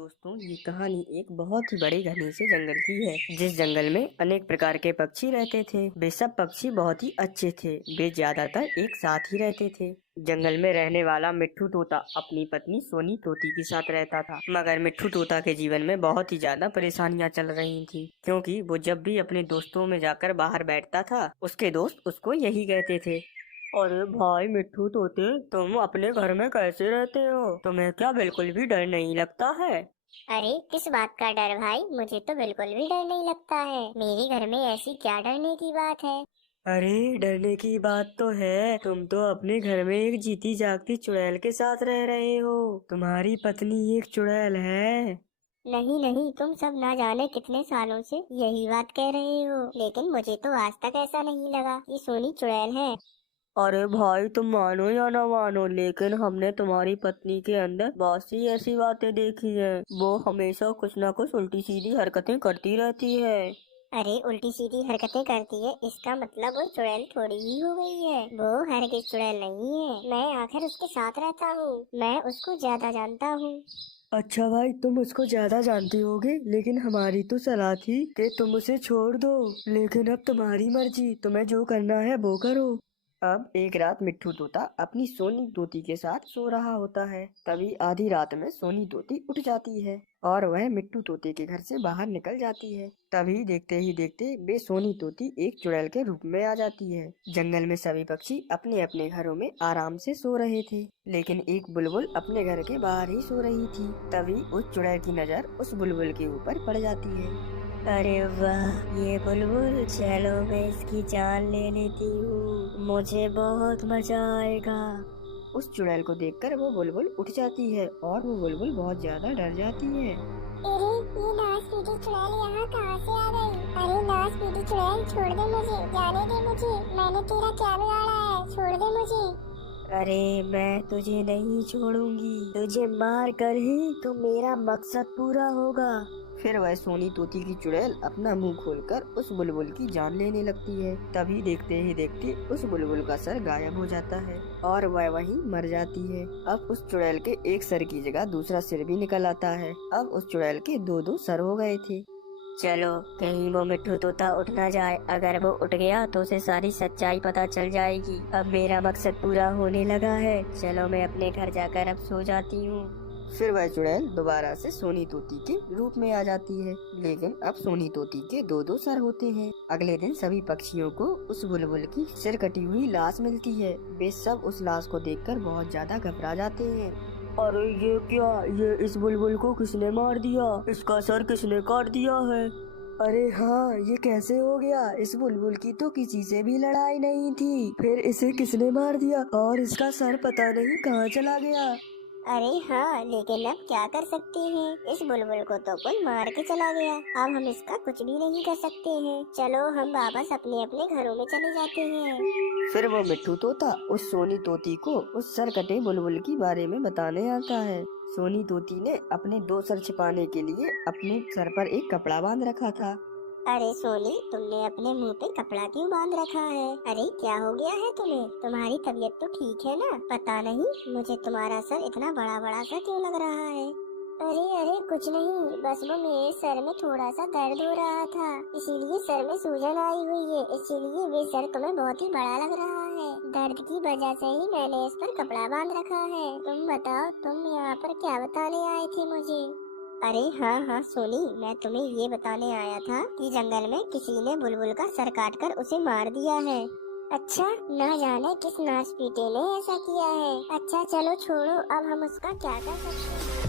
दोस्तों, ये कहानी एक बहुत ही बड़े घने से जंगल की है। जिस जंगल में अनेक प्रकार के पक्षी रहते थे। वे सब पक्षी बहुत ही अच्छे थे। वे ज्यादातर एक साथ ही रहते थे। जंगल में रहने वाला मिट्ठू तोता अपनी पत्नी सोनी तोती के साथ रहता था। मगर मिट्ठू तोता के जीवन में बहुत ही ज्यादा परेशानियां चल रही थी, क्योंकि वो जब भी अपने दोस्तों में जाकर बाहर बैठता था, उसके दोस्त उसको यही कहते थे, अरे भाई मिट्ठू तोते, तुम अपने घर में कैसे रहते हो? तुम्हें क्या बिल्कुल भी डर नहीं लगता है? अरे किस बात का डर भाई? मुझे तो बिल्कुल भी डर नहीं लगता है। मेरे घर में ऐसी क्या डरने की बात है? अरे डरने की बात तो है, तुम तो अपने घर में एक जीती जागती चुड़ैल के साथ रह रहे हो। तुम्हारी पत्नी एक चुड़ैल है। नहीं नहीं, तुम सब ना जाने कितने सालों से यही बात कह रहे हो, लेकिन मुझे तो आज तक ऐसा नहीं लगा कि सोनी चुड़ैल है। अरे भाई, तुम मानो या ना मानो, लेकिन हमने तुम्हारी पत्नी के अंदर बहुत सी ऐसी बातें देखी हैं। वो हमेशा कुछ ना कुछ उल्टी सीधी हरकतें करती रहती है। अरे उल्टी सीधी हरकतें करती है, इसका मतलब वो चुड़ैल थोड़ी ही हो गई है। वो हरगिज चुड़ैल नहीं है। मैं आखिर उसके साथ रहता हूँ, मैं उसको ज्यादा जानता हूँ। अच्छा भाई, तुम उसको ज्यादा जानते होगे, लेकिन हमारी तो सलाह थी कि तुम उसे छोड़ दो। लेकिन अब तुम्हारी मर्जी, तुम्हें जो करना है वो करो। अब एक रात मिट्ठू तोता अपनी सोनी तोती के साथ सो रहा होता है। तभी आधी रात में सोनी तोती उठ जाती है और वह मिट्ठू तोते के घर से बाहर निकल जाती है। तभी देखते ही देखते वे सोनी तोती एक चुड़ैल के रूप में आ जाती है। जंगल में सभी पक्षी अपने अपने घरों में आराम से सो रहे थे, लेकिन एक बुलबुल अपने घर के बाहर ही सो रही थी। तभी उस चुड़ैल की नजर उस बुलबुल के ऊपर पड़ जाती है। अरे वाह, ये बुलबुल, चलो मैं इसकी जान ले लेती हूँ, मुझे बहुत मजा आएगा। उस चुड़ैल को देखकर वो बुलबुल उठ जाती है और वो बुलबुल बहुत ज्यादा डर जाती है। अरे ये नाश पीटी चुड़ैल यहाँ कहाँ से आ गई? अरे नाश पीटी चुड़ैल, छोड़ दे मुझे, जाने दे मुझे। मैंने तेरा क्या बिगाड़ा है? छोड़ दे मुझे। अरे मैं तुझे नहीं छोड़ूंगी, तुझे मार कर ही तो मेरा मकसद पूरा होगा। फिर वह सोनी तोती की चुड़ैल अपना मुंह खोलकर उस बुलबुल की जान लेने लगती है। तभी देखते ही देखते उस बुलबुल का सर गायब हो जाता है और वह वहीं मर जाती है। अब उस चुड़ैल के एक सर की जगह दूसरा सिर भी निकल आता है। अब उस चुड़ैल के दो दो सर हो गए थे। चलो, कहीं वो मिट्ठू तोता उठ ना जाए। अगर वो उठ गया तो उसे सारी सच्चाई पता चल जाएगी। अब मेरा मकसद पूरा होने लगा है। चलो मैं अपने घर जाकर अब सो जाती हूँ। फिर वह चुड़ैल दोबारा से सोनी तोती के रूप में आ जाती है, लेकिन अब सोनी तोती के दो दो सर होते हैं। अगले दिन सभी पक्षियों को उस बुलबुल की सिर कटी हुई लाश मिलती है। वे सब उस लाश को देखकर बहुत ज्यादा घबरा जाते हैं। अरे ये क्या, ये इस बुलबुल को किसने मार दिया? इसका सर किसने काट दिया है? अरे हाँ, ये कैसे हो गया? इस बुलबुल की तो किसी से भी लड़ाई नहीं थी, फिर इसे किसने मार दिया और इसका सर पता नहीं कहाँ चला गया। अरे हाँ, लेकिन अब क्या कर सकते हैं? इस बुलबुल को तो कोई मार के चला गया। अब हम इसका कुछ भी नहीं कर सकते हैं। चलो हम वापस अपने अपने घरों में चले जाते हैं। फिर वो मिट्ठू तोता उस सोनी तोती को उस सर कटे बुलबुल की बारे में बताने आता है। सोनी तोती ने अपने दो सर छिपाने के लिए अपने सर पर एक कपड़ा बांध रखा था। अरे सोनी, तुमने अपने मुंह पे कपड़ा क्यों बांध रखा है? अरे क्या हो गया है तुम्हें? तुम्हारी तबीयत तो ठीक है ना? पता नहीं मुझे तुम्हारा सर इतना बड़ा बड़ा सा क्यों लग रहा है। अरे अरे कुछ नहीं, बस वो मेरे सर में थोड़ा सा दर्द हो रहा था, इसीलिए सर में सूजन आई हुई है, इसीलिए वे सर तुम्हें बहुत ही बड़ा लग रहा है। दर्द की वजह से ही मैंने इस पर कपड़ा बांध रखा है। तुम बताओ, तुम यहाँ पर क्या बताने आए थे मुझे? अरे हाँ हाँ सोनी, मैं तुम्हें ये बताने आया था कि जंगल में किसी ने बुलबुल का सर काटकर उसे मार दिया है। अच्छा, ना जाने किस नाच पीटे ने ऐसा किया है। अच्छा चलो छोड़ो, अब हम उसका क्या कर सकते हैं।